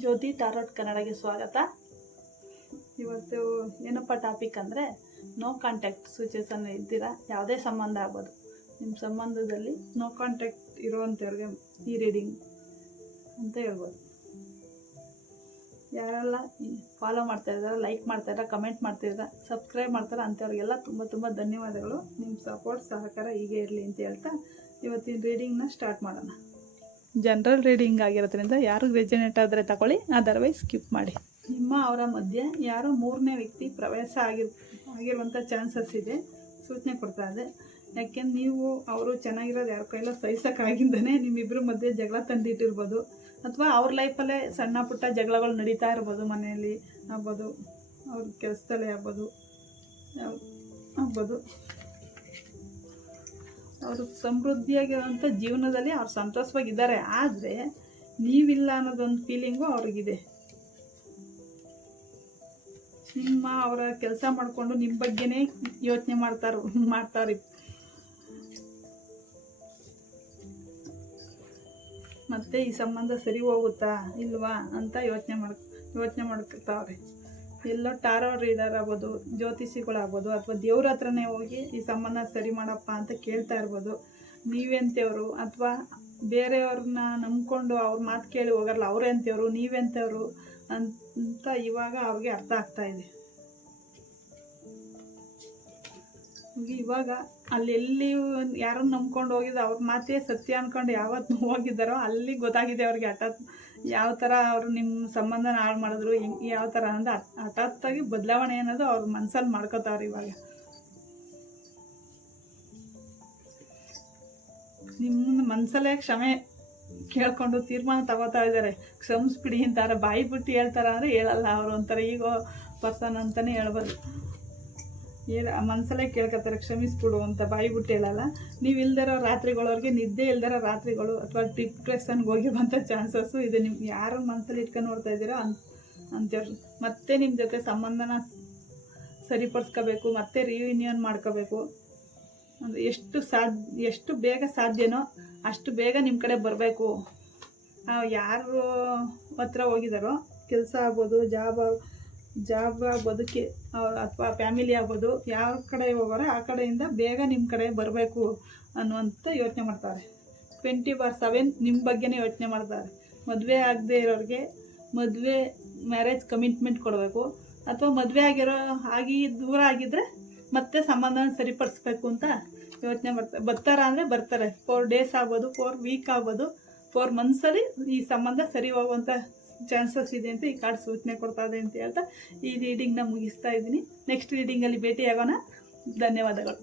ಜ್ಯೋತಿ ಟಾರೋಟ್ ಕನ್ನಡಗೆ ಸ್ವಾಗತ. ಇವತ್ತು ಏನಪ್ಪ ಟಾಪಿಕ್ ಅಂದರೆ, ನೋ ಕಾಂಟ್ಯಾಕ್ಟ್ ಸಿಚುವೇಶನ್ ಇದ್ದೀರಾ, ಯಾವುದೇ ಸಂಬಂಧ ಆಗ್ಬೋದು, ನಿಮ್ಮ ಸಂಬಂಧದಲ್ಲಿ ನೋ ಕಾಂಟ್ಯಾಕ್ಟ್ ಇರುವಂಥವ್ರಿಗೆ ಈ ರೀಡಿಂಗ್ ಅಂತ ಹೇಳ್ಬೋದು. ಯಾರೆಲ್ಲ ಫಾಲೋ ಮಾಡ್ತಾಯಿದ್ದಾರೆ, ಲೈಕ್ ಮಾಡ್ತಾಯಿದ್ದಾರೆ, ಕಮೆಂಟ್ ಮಾಡ್ತಾಯಿದ್ದಾರೆ, ಸಬ್ಸ್ಕ್ರೈಬ್ ಮಾಡ್ತಾರೆ ಅಂಥವ್ರಿಗೆಲ್ಲ ತುಂಬ ತುಂಬ ಧನ್ಯವಾದಗಳು. ನಿಮ್ಮ ಸಪೋರ್ಟ್ ಸಹಕಾರ ಹೀಗೆ ಇರಲಿ ಅಂತ ಹೇಳ್ತಾ ಇವತ್ತಿನ ರೀಡಿಂಗ್ನ ಸ್ಟಾರ್ಟ್ ಮಾಡೋಣ. ಜನರಲ್ ರೀಡಿಂಗ್ ಆಗಿರೋದ್ರಿಂದ ಯಾರು ರೆಜನೇಟ್ ಆದರೆ ತಗೊಳ್ಳಿ, ಅದರ್ವೈಸ್ ಸ್ಕಿಪ್ ಮಾಡಿ. ನಿಮ್ಮ ಅವರ ಮಧ್ಯೆ ಯಾರೋ ಮೂರನೇ ವ್ಯಕ್ತಿ ಪ್ರವೇಶ ಆಗಿರುವಂಥ ಚಾನ್ಸಸ್ ಇದೆ, ಸೂಚನೆ ಕೊಡ್ತಾ ಇದೆ. ಯಾಕೆಂದ್ರೆ ನೀವು ಅವರು ಚೆನ್ನಾಗಿರೋದು ಯಾರ ಕೈಲೋ ಸಹಿಸೋಕ್ಕಾಗಿಂದನೇ ನಿಮ್ಮಿಬ್ಬರ ಮಧ್ಯೆ ಜಗಳ ತಂದಿಟ್ಟಿರ್ಬೋದು, ಅಥವಾ ಅವ್ರ ಲೈಫಲ್ಲೇ ಸಣ್ಣ ಪುಟ್ಟ ಜಗಳಗಳು ನಡೀತಾ ಇರ್ಬೋದು, ಮನೆಯಲ್ಲಿ ಆಗ್ಬೋದು, ಅವ್ರ ಕೆಲಸದಲ್ಲೇ ಆಗ್ಬೋದು. ಅವರು ಸಮೃದ್ಧಿಯಾಗಿರೋಂಥ ಜೀವನದಲ್ಲಿ ಅವ್ರು ಸಂತೋಷವಾಗಿದ್ದಾರೆ, ಆದರೆ ನೀವಿಲ್ಲ ಅನ್ನೋದೊಂದು ಫೀಲಿಂಗು ಅವ್ರಿಗಿದೆ. ಅವರ ಕೆಲಸ ಮಾಡಿಕೊಂಡು ನಿಮ್ಮ ಬಗ್ಗೆನೇ ಯೋಚನೆ ಮಾಡ್ತಾರೆ. ಮತ್ತೆ ಈ ಸಂಬಂಧ ಸರಿ ಹೋಗುತ್ತಾ ಇಲ್ವಾ ಅಂತ ಯೋಚನೆ ಮಾಡ್ತಾವ್ರೆ. ಎಲ್ಲೋ ಟಾರೋ ರೀಡರ್ ಆಗ್ಬೋದು, ಜ್ಯೋತಿಷಿಗಳಾಗ್ಬೋದು, ಅಥವಾ ದೇವ್ರ ಹತ್ರನೇ ಹೋಗಿ ಈ ಸಂಬಂಧ ಸರಿ ಮಾಡಪ್ಪ ಅಂತ ಕೇಳ್ತಾ ಇರ್ಬೋದು. ನೀವೆಂತವ್ರು, ಅಥವಾ ಬೇರೆಯವ್ರನ್ನ ನಂಬ್ಕೊಂಡು ಅವ್ರ ಮಾತು ಕೇಳಿ ಹೋಗಲ್ಲ, ಅವರೆಂತವ್ರು ನೀವೆಂತವ್ರು ಅಂತ ಇವಾಗ ಅವ್ರಿಗೆ ಅರ್ಥ ಆಗ್ತಾ ಇದೆ. ಇವಾಗ ಅಲ್ಲೆಲ್ಲಿ ಯಾರನ್ನ ನಂಬ್ಕೊಂಡು ಹೋಗಿದ್ದು ಅವ್ರ ಮಾತೇ ಸತ್ಯ ಅಂದ್ಕೊಂಡು ಯಾವತ್ತು ಹೋಗಿದ್ದಾರೋ ಅಲ್ಲಿ ಗೊತ್ತಾಗಿದೆ ಅವ್ರಿಗೆ ಯಾವ ಥರ ಅವರು ನಿಮ್ಮ ಸಂಬಂಧನ ಹಾಳು ಮಾಡಿದ್ರು, ಯಾವ ಥರ ಅಂದರೆ ಹಠಾತ್ತಾಗಿ ಬದಲಾವಣೆ ಅನ್ನೋದು ಅವ್ರ ಮನಸ್ಸಲ್ಲಿ ಮಾಡ್ಕೋತಾವ್ರು. ಇವಾಗ ನಿಮ್ಮ ಮನಸ್ಸಲ್ಲೇ ಕ್ಷಮೆ ಕೇಳ್ಕೊಂಡು ತೀರ್ಮಾನ ತಗೋತಾ ಇದ್ದಾರೆ. ಕ್ಷಮಿಸ್ಬಿಡಿ ಅಂತಾರೆ, ಬಾಯಿ ಬಿಟ್ಟು ಹೇಳ್ತಾರ ಅಂದರೆ ಹೇಳಲ್ಲ ಅವರು, ಒಂಥರ ಈಗೋ ಪರ್ಸನ್ ಅಂತಲೇ ಹೇಳ್ಬೋದು. ಮನಸ್ಸಲ್ಲೇ ಕೇಳ್ಕೊತಾರೆ ಕ್ಷಮಿಸ್ಬಿಡು ಅಂತ, ಬಾಯಿ ಬಿಟ್ಟು ಹೇಳಲ್ಲ. ನೀವು ಇಲ್ದಿರೋ ರಾತ್ರಿಗಳವ್ರಿಗೆ ನಿದ್ದೆ ಇಲ್ದಿರೋ ರಾತ್ರಿಗಳು, ಅಥವಾ ಡಿಪ್ರೆಷನ್ಗೆ ಹೋಗಿರುವಂಥ ಚಾನ್ಸಸ್ಸು ಇದೆ. ನಿಮ್ಗೆ ಯಾರು ಮನಸ್ಸಲ್ಲಿ ಇಟ್ಕೊಂಡು ನೋಡ್ತಾ ಇದ್ದೀರೋ ಅಂತೇಳಿ ಮತ್ತೆ ನಿಮ್ಮ ಜೊತೆ ಸಂಬಂಧನ ಸರಿಪಡಿಸ್ಕೋಬೇಕು, ಮತ್ತೆ ರಿಯೂನಿಯನ್ ಮಾಡ್ಕೋಬೇಕು. ಅಂದರೆ ಎಷ್ಟು ಬೇಗ ಸಾಧ್ಯನೋ ಅಷ್ಟು ಬೇಗ ನಿಮ್ಮ ಕಡೆ ಬರಬೇಕು. ಯಾರು ಹತ್ರ ಹೋಗಿದ್ದಾರೋ, ಕೆಲಸ ಆಗ್ಬೋದು, ಜಾಬ್ ಬದುಕಿ ಅಥವಾ ಫ್ಯಾಮಿಲಿ ಆಗ್ಬೋದು, ಯಾವ ಕಡೆ ಹೋಗೋರೆ ಆ ಕಡೆಯಿಂದ ಬೇಗ ನಿಮ್ಮ ಕಡೆ ಬರಬೇಕು ಅನ್ನುವಂಥ ಯೋಚನೆ ಮಾಡ್ತಾರೆ. 24/7 ನಿಮ್ಮ ಬಗ್ಗೆನೇ ಯೋಚನೆ ಮಾಡ್ತಾರೆ. ಮದುವೆ ಆಗದೆ ಇರೋರಿಗೆ ಮ್ಯಾರೇಜ್ ಕಮಿಟ್ಮೆಂಟ್ ಕೊಡಬೇಕು, ಅಥವಾ ಮದುವೆ ದೂರ ಆಗಿದ್ದರೆ ಮತ್ತೆ ಸಂಬಂಧನ ಸರಿಪಡಿಸ್ಬೇಕು ಅಂತ ಯೋಚನೆ ಬರ್ತಾರ ಅಂದರೆ ಬರ್ತಾರೆ. 4 ಡೇಸ್ ಆಗ್ಬೋದು, 4 ವೀಕ್ ಆಗ್ಬೋದು, 4 ಮಂತ್ಸಲ್ಲಿ ಈ ಸಂಬಂಧ ಸರಿ ಹೋಗುವಂಥ ಚಾನ್ಸಸ್ ಇದೆ ಅಂತ ಈ ಕಾರ್ಡ್ ಸೂಚನೆ ಕೊಡ್ತಾ ಇದೆ ಅಂತ ಹೇಳ್ತಾ ಈ ರೀಡಿಂಗ್ನ ಮುಗಿಸ್ತಾ ಇದ್ದೀನಿ. ನೆಕ್ಸ್ಟ್ ರೀಡಿಂಗಲ್ಲಿ ಭೇಟಿಯಾಗೋಣ. ಧನ್ಯವಾದಗಳು.